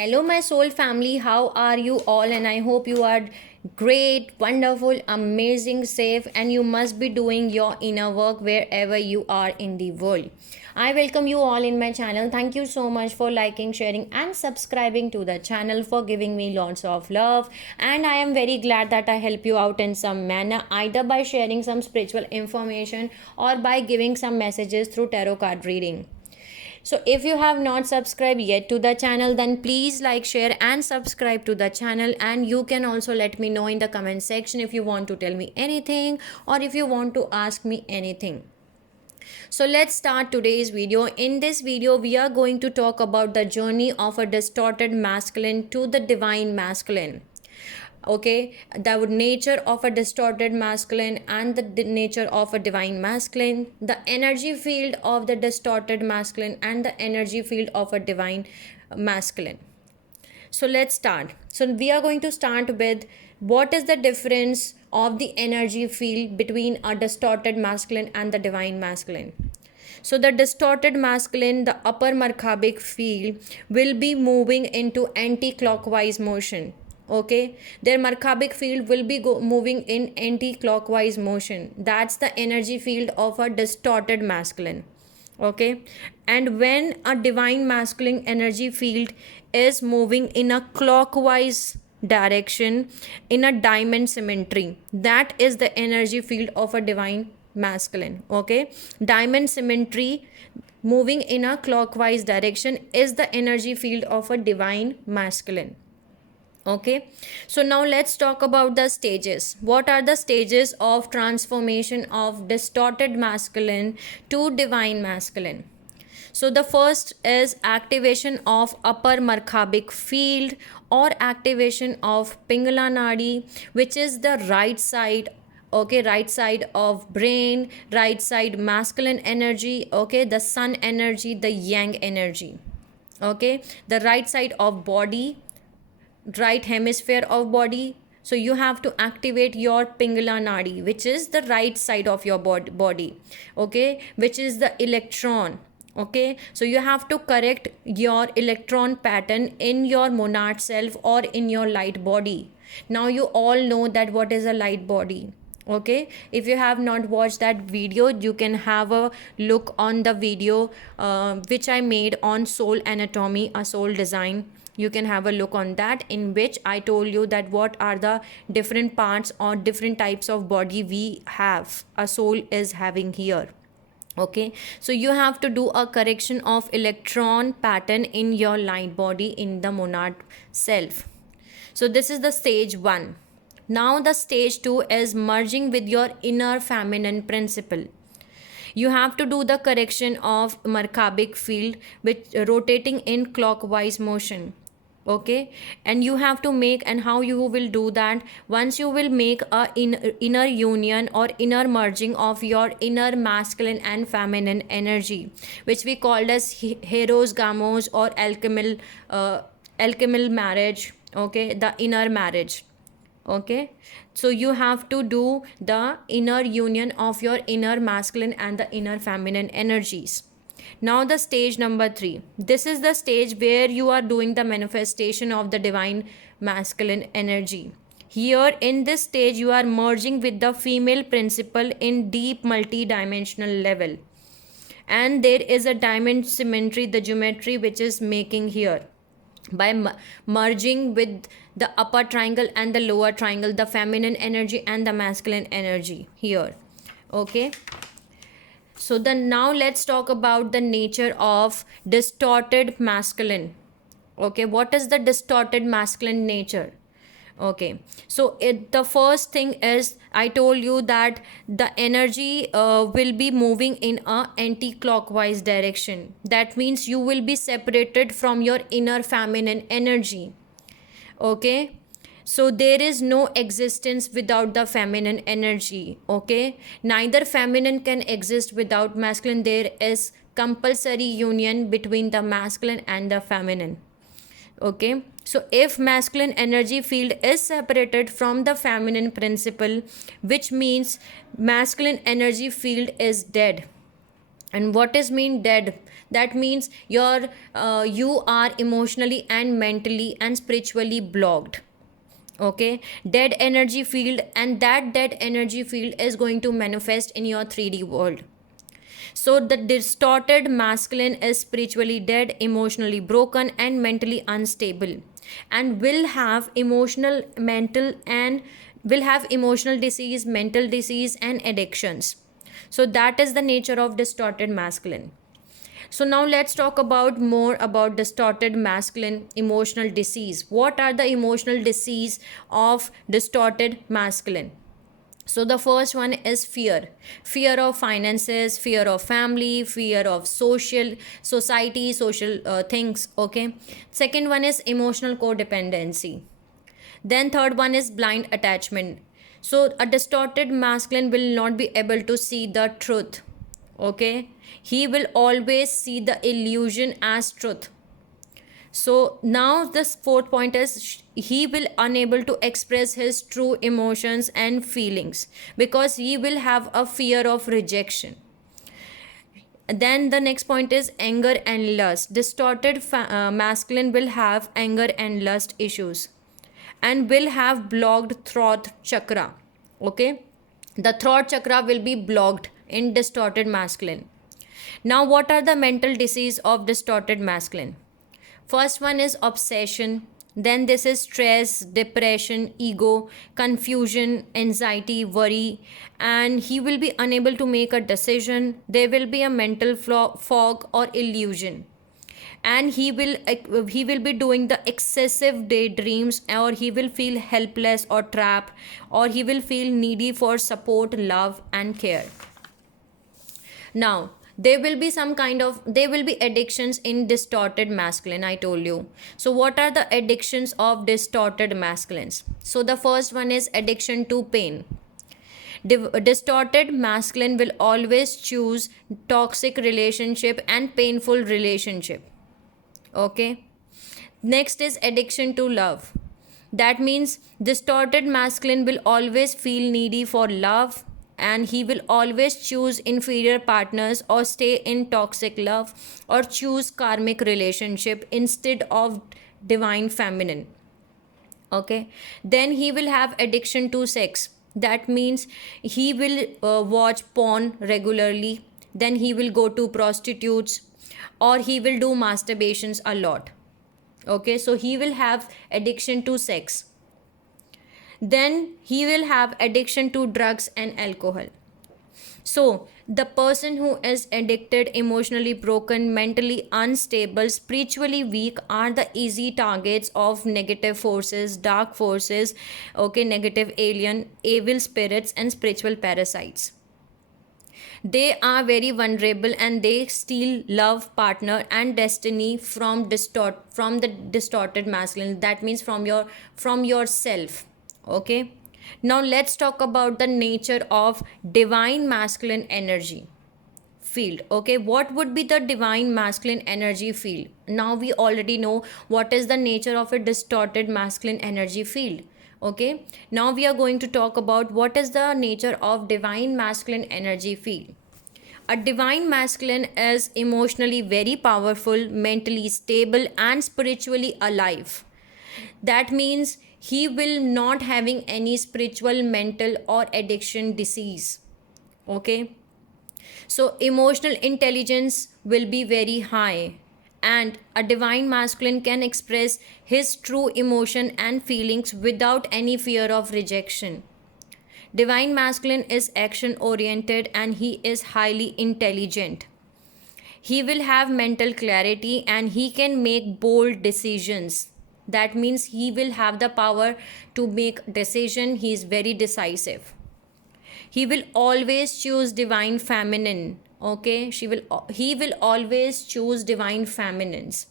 Hello, my soul family. How are you all? And I hope you are great, wonderful, amazing, safe, and you must be doing your inner work wherever you are in the world. I welcome you all in my channel. Thank you so much for liking, sharing, and subscribing to the channel, for giving me lots of love. And I am very glad that I help you out in some manner, either by sharing some spiritual information or by giving some messages through tarot card reading. So if you have not subscribed yet to the channel, then please like, share and subscribe to the channel. And you can also let me know in the comment section if you want to tell me anything or if you want to ask me anything. So let's start today's video. In this video, we are going to talk about the journey of a distorted masculine to the divine masculine. Okay, the nature of a distorted masculine and the nature of a divine masculine, the energy field of the distorted masculine and the energy field of a divine masculine. So let's start. So we are going to start with what is the difference of the energy field between a distorted masculine and the divine masculine. So the distorted masculine, the upper Markabik field, will be moving into anti-clockwise motion. Okay, their Markabik field will be moving in anti-clockwise motion. That's the energy field of a distorted masculine. Okay, and when a divine masculine energy field is moving in a clockwise direction in a diamond symmetry, that is the energy field of a divine masculine. Okay, diamond symmetry moving in a clockwise direction is the energy field of a divine masculine. Okay, so now let's talk about the stages. What are the stages of transformation of distorted masculine to divine masculine? So the first is activation of upper Markabik field or activation of Pingala Nadi, which is the right side. Okay, right side of brain, right side masculine energy. Okay, the sun energy, the yang energy. Okay, the right side of body, right hemisphere of body. So you have to activate your Pingala Nadi, which is the right side of your body. Okay, which is the electron. Okay, so you have to correct your electron pattern in your monad self or in your light body. Now you all know that what is a light body. Okay, if you have not watched that video, you can have a look on the video which I made on soul anatomy, a soul design. You can have a look on that, in which I told you that what are the different parts or different types of body we have, a soul is having here. Okay, so you have to do a correction of electron pattern in your light body in the monad self. So this is the stage 1. Now the stage 2 is merging with your inner feminine principle. You have to do the correction of Markabik field with rotating in clockwise motion. Okay, and you have to make, and how you will do that, once you will make a inner union or inner merging of your inner masculine and feminine energy, which we called as heroes gamos or alchemical marriage. Okay, the inner marriage. Okay, so you have to do the inner union of your inner masculine and the inner feminine energies. Now the stage number 3. This is the stage where you are doing the manifestation of the divine masculine energy. Here in this stage you are merging with the female principle in deep multi-dimensional level. And there is a diamond symmetry, the geometry which is making here by merging with the upper triangle and the lower triangle, the feminine energy and the masculine energy here. Okay, so then now let's talk about the nature of distorted masculine. Okay, what is the distorted masculine nature? Okay, so the first thing is, I told you that the energy will be moving in a anti-clockwise direction. That means you will be separated from your inner feminine energy. Okay, so there is no existence without the feminine energy. Okay, neither feminine can exist without masculine. There is compulsory union between the masculine and the feminine. Okay, so if masculine energy field is separated from the feminine principle, which means masculine energy field is dead. And what is mean dead? That means you are emotionally and mentally and spiritually blocked. Okay, dead energy field, and that dead energy field is going to manifest in your 3D world. So the distorted masculine is spiritually dead, emotionally broken, and mentally unstable, and will have emotional disease, mental disease, and addictions. So that is the nature of distorted masculine. So now let's talk about more about distorted masculine emotional disease. What are the emotional disease of distorted masculine? So the first one is fear of finances, fear of family, fear of social things. Okay. Second one is emotional codependency. Then third one is blind attachment. So a distorted masculine will not be able to see the truth. Okay, he will always see the illusion as truth. So now this fourth point is he will unable to express his true emotions and feelings because he will have a fear of rejection. Then the next point is anger and lust. Distorted masculine will have anger and lust issues and will have blocked throat chakra. Okay, the throat chakra will be blocked in distorted masculine. Now what are the mental disease of distorted masculine? First one is obsession. Then this is stress, depression, ego, confusion, anxiety, worry, and he will be unable to make a decision. There will be a mental fog or illusion, and he will be doing the excessive daydreams, or he will feel helpless or trapped, or he will feel needy for support, love, and care. Now there will be addictions in distorted masculine, I told you. So what are the addictions of distorted masculines? So the first one is addiction to pain. Distorted masculine will always choose toxic relationship and painful relationship. Okay, next is addiction to love. That means distorted masculine will always feel needy for love, and he will always choose inferior partners or stay in toxic love or choose karmic relationship instead of divine feminine. Okay, then he will have addiction to sex. That means he will watch porn regularly, then he will go to prostitutes, or he will do masturbations a lot. Okay, so he will have addiction to sex. Then he will have addiction to drugs and alcohol. So the person who is addicted, emotionally broken, mentally unstable, spiritually weak are the easy targets of negative forces, dark forces, okay, negative alien, evil spirits, and spiritual parasites. They are very vulnerable and they steal love, partner, and destiny from the distorted masculine. That means from yourself. Okay, now let's talk about the nature of divine masculine energy field. Okay, what would be the divine masculine energy field? Now we already know what is the nature of a distorted masculine energy field. Okay, now we are going to talk about what is the nature of divine masculine energy field. A divine masculine is emotionally very powerful, mentally stable, and spiritually alive. That means he will not having any spiritual, mental, or addiction disease. Okay, so emotional intelligence will be very high, and a divine masculine can express his true emotion and feelings without any fear of rejection. Divine masculine is action oriented and he is highly intelligent. He will have mental clarity and he can make bold decisions. That means he will have the power to make decision. He is very decisive. He will always choose divine feminine. Okay, he will always choose divine feminines.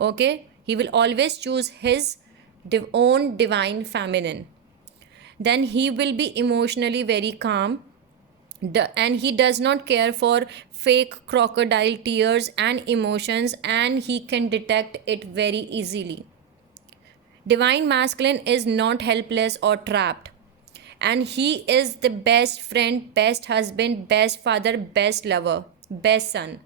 Okay, he will always choose his own divine feminine. Then he will be emotionally very calm, and he does not care for fake crocodile tears and emotions, and he can detect it very easily. Divine masculine is not helpless or trapped, and he is the best friend, best husband, best father, best lover. best son.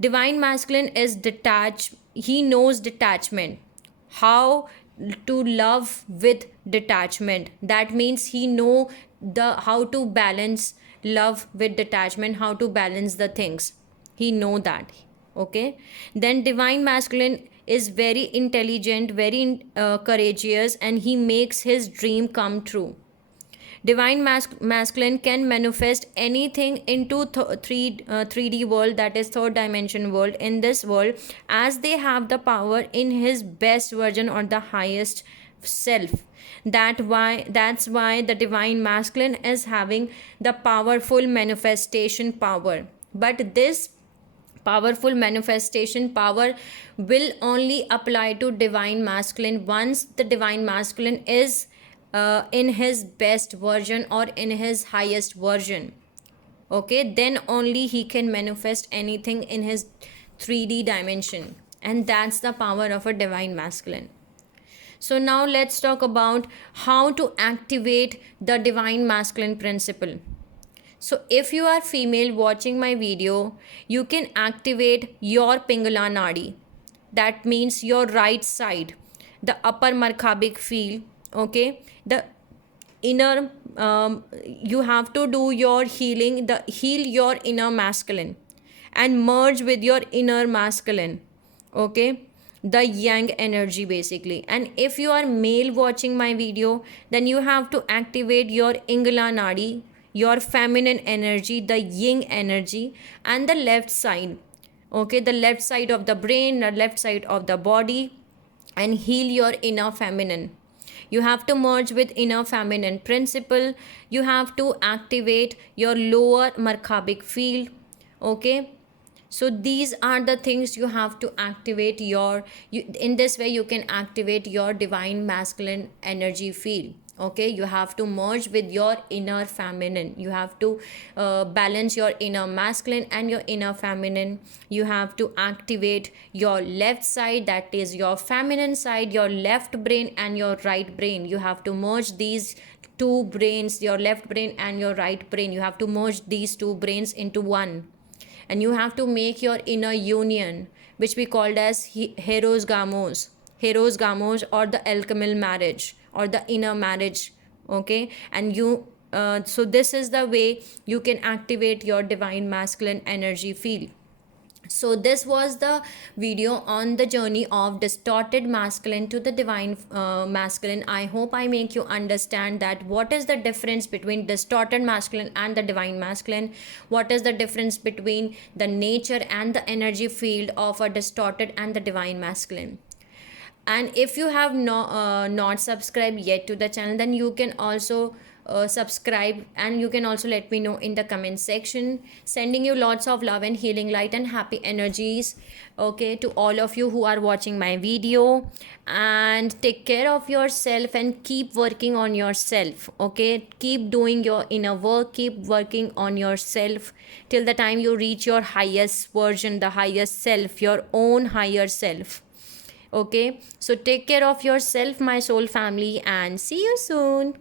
Divine masculine is detached. He knows detachment, how to love with detachment. That means he know the how to balance love with detachment, how to balance the things. He know that. Okay. Then divine masculine is very intelligent, very courageous, and he makes his dream come true. Divine masculine can manifest anything into 3D world, that is third dimension world, in this world, as they have the power in his best version or the highest self. That's why the divine masculine is having the powerful manifestation power. But this powerful manifestation power will only apply to divine masculine once the divine masculine is in his best version or in his highest version. Okay, then only he can manifest anything in his 3D dimension, and that's the power of a divine masculine. So now let's talk about how to activate the divine masculine principle. So if you are female watching my video, you can activate your Pingala Nadi. That means your right side, the upper Markhabik field. Okay, the inner. You have to do your healing. Heal your inner masculine, and merge with your inner masculine. Okay, the yang energy basically. And if you are male watching my video, then you have to activate your Ingala Nadi, your feminine energy, the yin energy, and the left side. Okay, the left side of the brain, the left side of the body, and heal your inner feminine. You have to merge with inner feminine principle. You have to activate your lower Markhabik field. Okay, so these are the things you have to activate in this way you can activate your divine masculine energy field. Okay, you have to merge with your inner feminine. You have to balance your inner masculine and your inner feminine. You have to activate your left side, that is your feminine side, your left brain and your right brain. You have to merge these two brains, your left brain and your right brain. You have to merge these two brains into one, and you have to make your inner union, which we called as heros gamos, or the alchemical marriage, or the inner marriage. Okay, and you so this is the way you can activate your divine masculine energy field. So this was the video on the journey of distorted masculine to the divine masculine. I hope I make you understand that what is the difference between distorted masculine and the divine masculine, what is the difference between the nature and the energy field of a distorted and the divine masculine. And if you have not subscribed yet to the channel, then you can also subscribe, and you can also let me know in the comment section. Sending you lots of love and healing light and happy energies, okay, to all of you who are watching my video. And take care of yourself and keep working on yourself. Okay, keep doing your inner work, keep working on yourself till the time you reach your highest version, the highest self, your own higher self. Okay, so take care of yourself, my soul family, and see you soon.